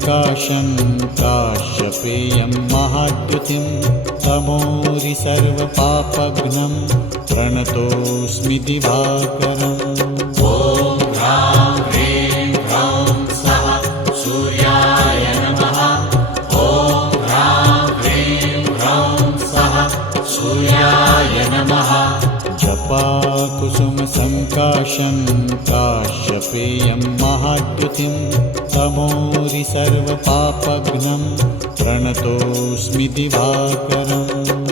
सङ्काशं काश्यपेयं महाद्युतिं तमोरि सर्वपापघ्नं प्रणतोऽस्मि दिवाकरम्। ॐ ह्रां ह्रीं ह्रौं स्वः सूर्याय नमः। ॐ ह्रां ह्रीं ह्रौं स्वः सूर्याय नमः। जपाकुसुमसङ्काशं काश्यपेयं महाद्युतिं तमोरि सर्वपापघ्नं प्रणतोऽस्मि दिवाकरम्।